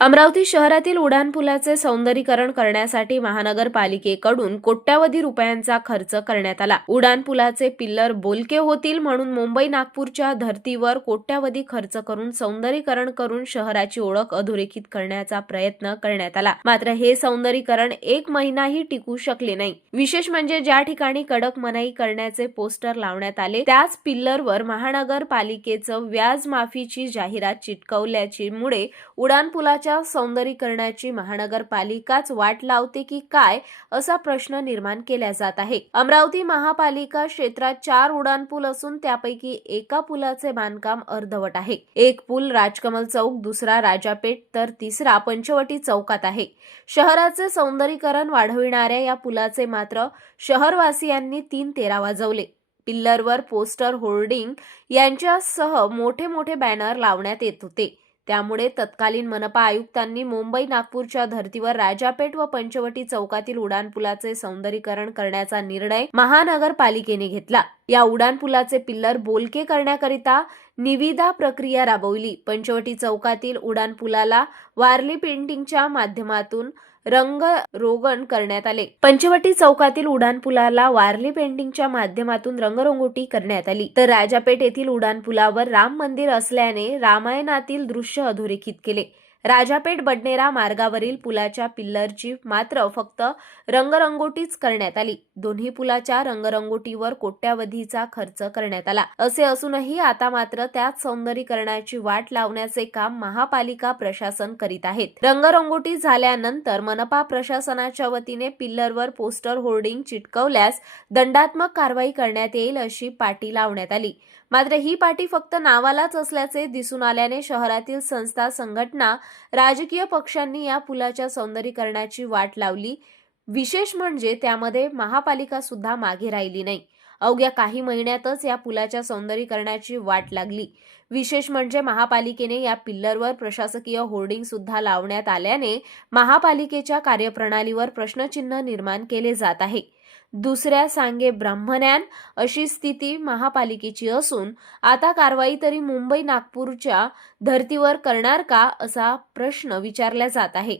अमरावती शहरातील उड्डाणपुलाचे सौंदर्यीकरण करण्यासाठी महानगरपालिकेकडून कोट्यावधी रुपयांचा खर्च करण्यात आला। उड्डाणपुलाचे पिल्लर बोलके होतील म्हणून मुंबई नागपूरच्या धर्तीवर कोट्यावधी खर्च करून सौंदर्यीकरण करून शहराची ओळख अधोरेखित करण्याचा प्रयत्न करण्यात आला। मात्र हे सौंदर्यीकरण एक महिनाही टिकू शकले नाही। विशेष म्हणजे ज्या ठिकाणी कडक मनाई करण्याचे पोस्टर लावण्यात आले त्याच पिल्लरवर महानगरपालिकेचं व्याज माफीची जाहिरात चिटकवल्यामुळे उड्डाणपुलाच्या सौंदर्यीकरणाची महानगरपालिकाच वाट लावते की काय असा प्रश्न निर्माण केला जात आहे। अमरावती महापालिका क्षेत्रात 4 उड्डाणपूल असून त्यापैकी एका पुलाचे बांधकाम अर्धवट आहे। एक पूल राजकमल चौक, दुसरा राजापेठ तर तिसरा पंचवटी चौकात आहे। शहराचे सौंदर्यीकरण वाढविणाऱ्या या पुलाचे मात्र शहरवासियांनी 3 तेरा वाजवले। पिल्लरवर पोस्टर, होर्डिंग यांच्यासह मोठे मोठे बॅनर लावण्यात येत होते। त्यामुळे तत्कालीन मनपा आयुक्तांनी मुंबई नागपूरच्या धर्तीवर राजापेठ व पंचवटी चौकातील उड्डाणपुलाचे सौंदर्यीकरण करण्याचा निर्णय महानगरपालिकेने घेतला। या उड्डाणपुलाचे पिल्लर बोलके करण्याकरिता निविदा प्रक्रिया राबवली। पंचवटी चौकातील उड्डाणपुलाला वारली पेंटिंगच्या माध्यमातून रंगरोगण करण्यात आले। पंचवटी चौकातील उड्डाणपुलाला वारली पेंटिंगच्या माध्यमातून रंगरंगोटी करण्यात आली। तर राजापेठ येथील उड्डाणपुलावर राम मंदिर असल्याने रामायणातील दृश्य अधोरेखित केले। राजापेठ बडनेरा मार्गावरील पुलाच्या पिल्लरची मात्र फक्त रंगरंगोटीच करण्यात आली। दोन्ही पुलाच्या रंगरंगोटीवर कोट्यावधीचा खर्च करण्यात आला। असे असूनही आता मात्र त्याच सौंदर्यीकरणाची वाट लावण्याचे काम महापालिका प्रशासन करीत आहेत। रंगरंगोटी झाल्यानंतर मनपा प्रशासनाच्या वतीने पिल्लरवर पोस्टर, होर्डिंग चिटकवल्यास दंडात्मक कारवाई करण्यात येईल अशी पाटी लावण्यात आली। मात्र ही पाटी फक्त नावालाच असल्याचे दिसून आल्याने शहरातील संस्था, संघटना, राजकीय पक्षांनी या पुलाच्या सौंदर्यीकरणाची वाट लावली। विशेष म्हणजे त्यामध्ये महापालिका सुद्धा मागे राहिली नाही। अवघ्या काही महिन्यातच या पुलाच्या सौंदर्यीकरणाची वाट लागली। विशेष म्हणजे महापालिकेने या पिल्लरवर प्रशासकीय होर्डिंग सुद्धा लावण्यात आल्याने महापालिकेच्या कार्यप्रणालीवर प्रश्नचिन्ह निर्माण केले जात आहे। दुसऱ्या सांगे ब्रह्मज्ञान अशी स्थिती महापालिकेची असून आता कारवाई तरी मुंबई नागपूरच्या धर्तीवर करणार का असा प्रश्न विचारला जात आहे।